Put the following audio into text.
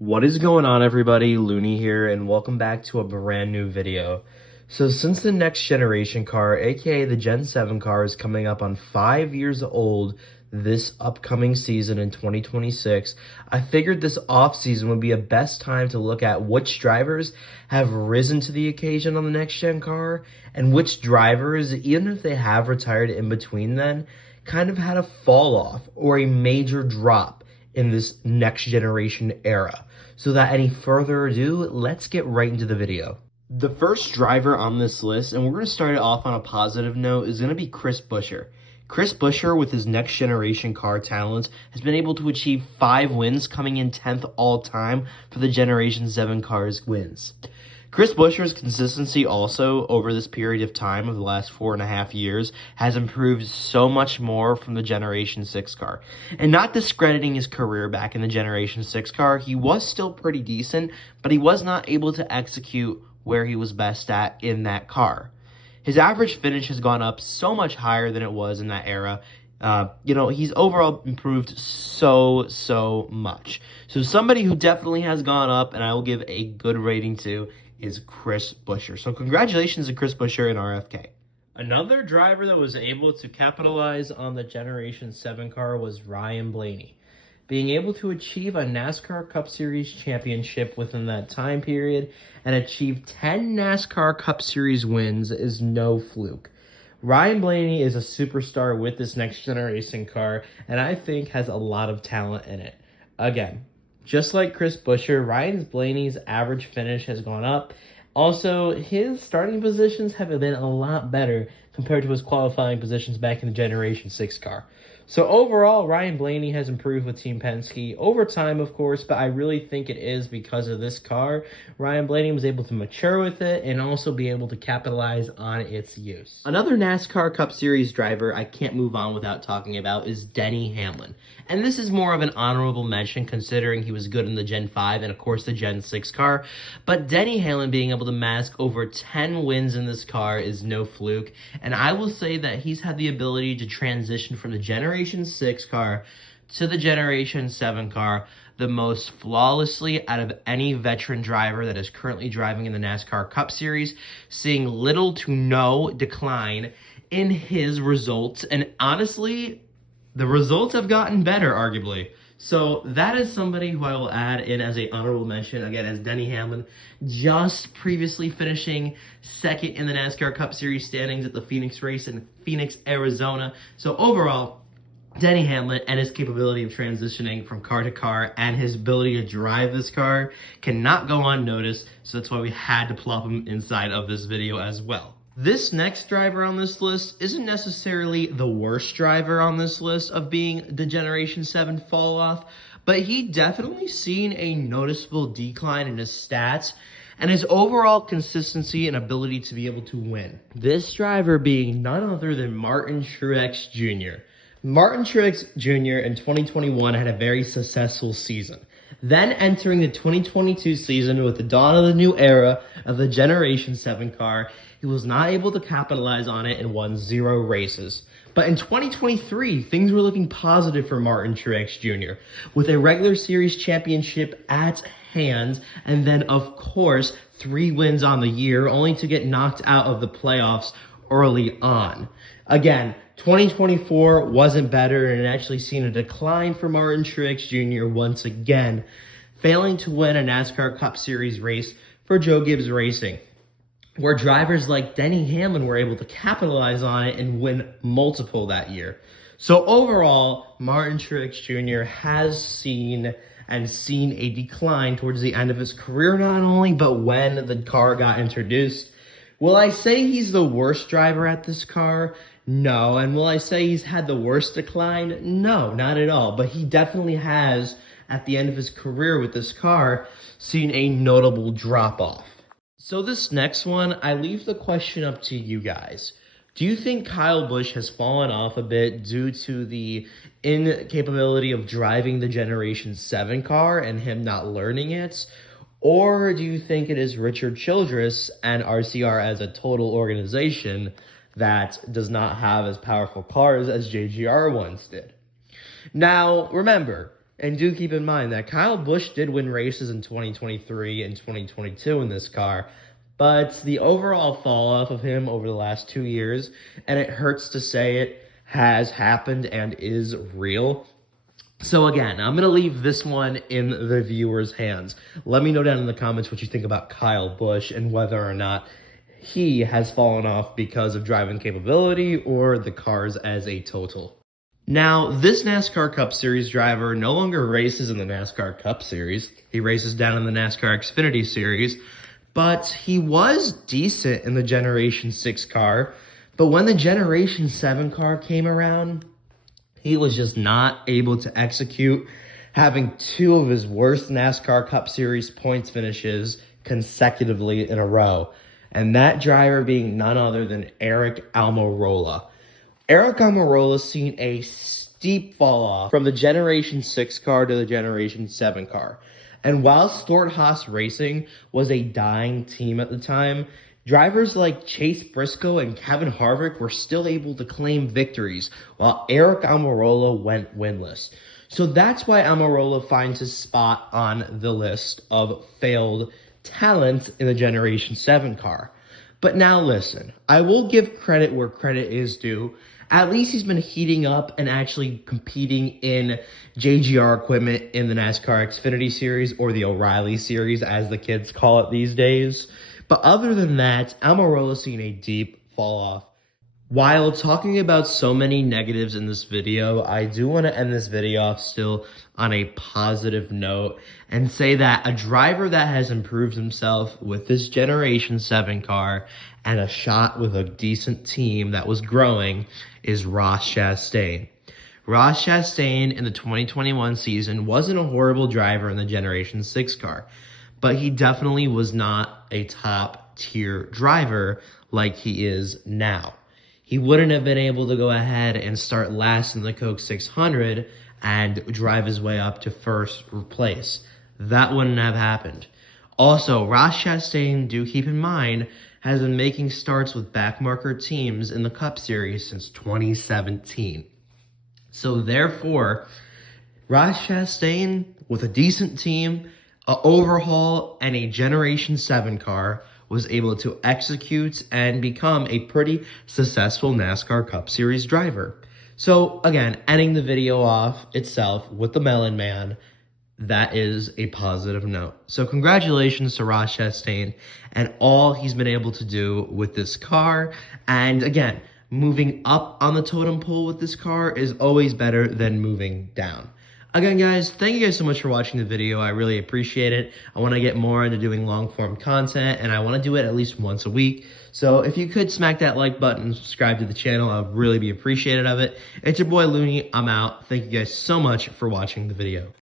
What is going on, everybody? Looney here, and welcome back to a brand new video. So since the next generation car, aka the Gen 7 car, is coming up on 5 years old this upcoming season in 2026, I figured this off-season would be a best time to look at which drivers have risen to the occasion on the next gen car, and which drivers, even if they have retired in between then, kind of had a fall off or a major drop in this next generation era. So without any further ado, let's get right into the video. The first driver on this list, and we're going to start it off on a positive note, is going to be Chris Buescher. Chris Buescher, with his next generation car talents, has been able to achieve 5 wins, coming in 10th all time for the Generation 7 cars wins. Chris Buescher's consistency also over this period of time of the last 4.5 years has improved so much more from the Generation 6 car. And not discrediting his career back in the Generation 6 car, he was still pretty decent, but he was not able to execute where he was best at in that car. His average finish has gone up so much higher than it was in that era. He's overall improved so much. So somebody who definitely has gone up, and I will give a good rating to, is Chris Buescher. So congratulations to Chris Buescher and RFK. Another driver that was able to capitalize on the Generation 7 car was Ryan Blaney. Being able to achieve a NASCAR Cup Series championship within that time period and achieve 10 NASCAR Cup Series wins is no fluke. Ryan Blaney is a superstar with this next generation car, and I think has a lot of talent in it. Again, just like Chris Buescher, Ryan Blaney's average finish has gone up. Also, his starting positions have been a lot better compared to his qualifying positions back in the Generation 6 car. So overall, Ryan Blaney has improved with Team Penske over time, of course, but I really think it is because of this car. Ryan Blaney was able to mature with it and also be able to capitalize on its use. Another NASCAR Cup Series driver I can't move on without talking about is Denny Hamlin. And this is more of an honorable mention considering he was good in the Gen 5 and, of course, the Gen 6 car. But Denny Hamlin being able to mask over 10 wins in this car is no fluke. And I will say that he's had the ability to transition from the Generation 6 car to the Generation 7 car the most flawlessly out of any veteran driver that is currently driving in the NASCAR Cup Series, seeing little to no decline in his results. And honestly, the results have gotten better, arguably. So that is somebody who I will add in as a honorable mention, again, as Denny Hamlin, just previously finishing second in the NASCAR Cup Series standings at the Phoenix race in Phoenix, Arizona. So overall, Denny Hamlin and his capability of transitioning from car to car and his ability to drive this car cannot go unnoticed, so that's why we had to plop him inside of this video as well. This next driver on this list isn't necessarily the worst driver on this list of being the Generation 7 fall-off, but he definitely seen a noticeable decline in his stats and his overall consistency and ability to be able to win. This driver being none other than Martin Truex Jr. Martin Truex Jr. in 2021 had a very successful season. Then entering the 2022 season with the dawn of the new era of the Generation 7 car, he was not able to capitalize on it and won 0 races. But in 2023, things were looking positive for Martin Truex Jr. with a regular series championship at hand, and then, of course, 3 wins on the year, only to get knocked out of the playoffs early on. Again, 2024 wasn't better, and it actually seen a decline for Martin Truex Jr. once again, failing to win a NASCAR Cup Series race for Joe Gibbs Racing, where drivers like Denny Hamlin were able to capitalize on it and win multiple that year. So overall, Martin Truex Jr. has seen a decline towards the end of his career not only, but when the car got introduced. Will I say he's the worst driver at this car? No. And will I say he's had the worst decline? No, not at all. But he definitely has, at the end of his career with this car, seen a notable drop-off. So this next one, I leave the question up to you guys. Do you think Kyle Busch has fallen off a bit due to the incapability of driving the Generation 7 car and him not learning it? Or do you think it is Richard Childress and RCR as a total organization that does not have as powerful cars as JGR once did? Now, remember, And do keep in mind that Kyle Busch did win races in 2023 and 2022 in this car, but the overall fall off of him over the last 2 years, and it hurts to say it, has happened and is real. So again, I'm going to leave this one in the viewers' hands. Let me know down in the comments what you think about Kyle Busch and whether or not he has fallen off because of driving capability or the cars as a total. Now, this NASCAR Cup Series driver no longer races in the NASCAR Cup Series. He races down in the NASCAR Xfinity Series, but he was decent in the Generation 6 car. But when the Generation 7 car came around, he was just not able to execute, having 2 of his worst NASCAR Cup Series points finishes consecutively in a row. And that driver being none other than Aric Almirola. Aric Almirola's seen a steep fall off from the Generation 6 car to the Generation 7 car. And while Stewart-Haas Racing was a dying team at the time, drivers like Chase Briscoe and Kevin Harvick were still able to claim victories, while Aric Almirola went winless. So that's why Almirola finds his spot on the list of failed talent in the Generation 7 car. But now listen, I will give credit where credit is due. At least he's been heating up and actually competing in JGR equipment in the NASCAR Xfinity Series, or the O'Reilly Series as the kids call it these days. But other than that, Almirola's seen a deep fall off. While talking about so many negatives in this video, I do want to end this video off still on a positive note and say that a driver that has improved himself with this Generation 7 car and a shot with a decent team that was growing is Ross Chastain. Ross Chastain in the 2021 season wasn't a horrible driver in the Generation 6 car, but he definitely was not a top tier driver like he is now. He wouldn't have been able to go ahead and start last in the Coke 600 and drive his way up to first place. That wouldn't have happened. Also, Ross Chastain, do keep in mind, has been making starts with backmarker teams in the Cup Series since 2017. So therefore, Ross Chastain, with a decent team, an overhaul, and a Generation 7 car, was able to execute and become a pretty successful NASCAR Cup Series driver. So again, ending the video off itself with the Melon Man, that is a positive note. So congratulations to Ross Chastain and all he's been able to do with this car. And again, moving up on the totem pole with this car is always better than moving down. Again, guys, thank you guys so much for watching the video. I really appreciate it. I want to get more into doing long-form content, and I want to do it at least once a week. So if you could smack that like button and subscribe to the channel, I would really be appreciative of it. It's your boy Looney. I'm out. Thank you guys so much for watching the video.